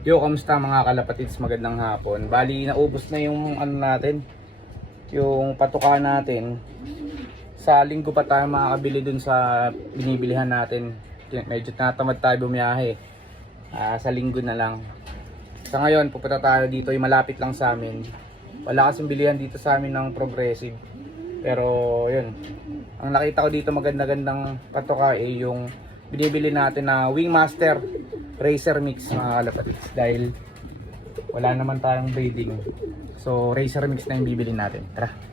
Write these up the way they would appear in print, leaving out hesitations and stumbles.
Yo, kamusta mga kalapatids? Magandang hapon. Bali, naubos na yung ano natin, yung patuka natin. Sa linggo pa tayo makakabili dun sa binibilihan natin. Medyo tinatamad tayo bumiyahe. Sa linggo na lang. Sa ngayon, pupunta tayo dito, yung malapit lang sa amin. Wala kasing bilihan dito sa amin ng progressive. Pero yun, ang nakita ko dito maganda-gandang patuka yung binibili natin na Wingmaster Racer Mix mga kalapatids, dahil wala naman tayong breeding. So Racer Mix na yung bibili natin. Tara.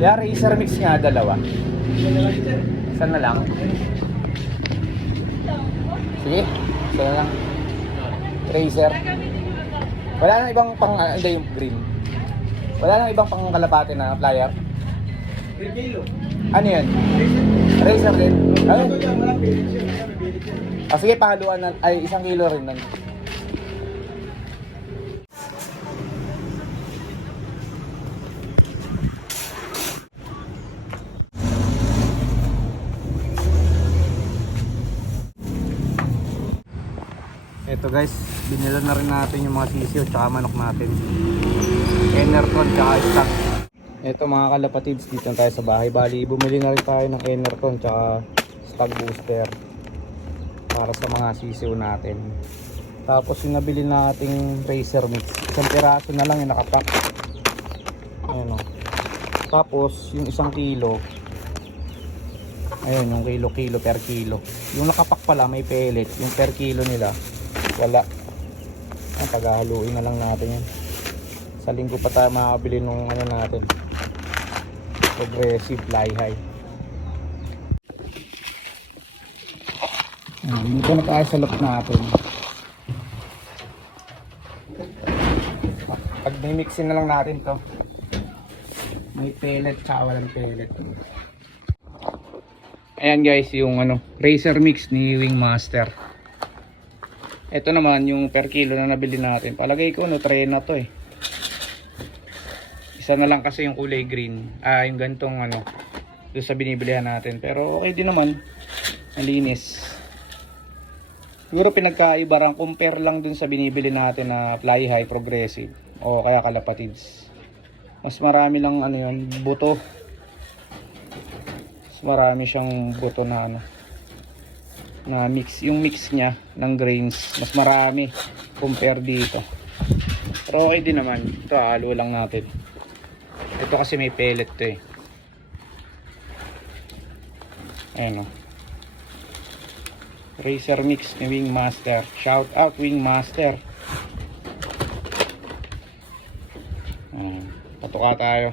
Yeah, Racer Mix nga, dalawa. Isa na lang. Sige, isa na lang. Racer. Wala nang ibang pang, hindi yung green. Wala nang ibang pang kalapate na flyer. 3 kilo. Ano yun? Racer din. Ayun. Sige, pahaluan na, ay 1 kilo rin nun. Ito guys, binila na rin natin yung mga sisiyo tsaka manok natin. Enercon tsaka stock. Ito mga kalapatids, dito tayo sa bahay. Bali, bumili na rin tayo ng Enercon tsaka stock booster para sa mga sisiyo natin. Tapos yung nabili nating Racer Mix, isang piraso na lang yung nakapack. Ayan o. Tapos yung 1 kilo, ayun yung kilo per kilo. Yung nakapack pala may pellet, yung per kilo nila wala. Paghahaluin na lang natin yan. Sa linggo pa tayo makakabili nung ano natin, progressive fly high. Dito na tayo sa loop natin. Pag mixin na lang natin to, may pellet tsaka walang pellet. Ayan guys, yung ano, Racer Mix ni Wingmaster. Ito naman yung per kilo na nabili natin. Palagay ko tray na to eh. Isa na lang kasi yung kulay green. Yung gantong ano, doon sa binibilihan natin. Pero okay din naman. Ang linis. Siguro pinagkaiba lang, compare lang dun sa binibili natin na fly high progressive o kaya kalapatids. Mas marami lang ano yun, buto. Mas marami siyang buto na ano, na mix, yung mix niya ng grains mas marami compare dito. Pero okay din naman ito, halo lang natin. Ito kasi may pellet to eh. Ayan o, Racer Mix ni Wingmaster. Shout out Wingmaster. Patuka tayo.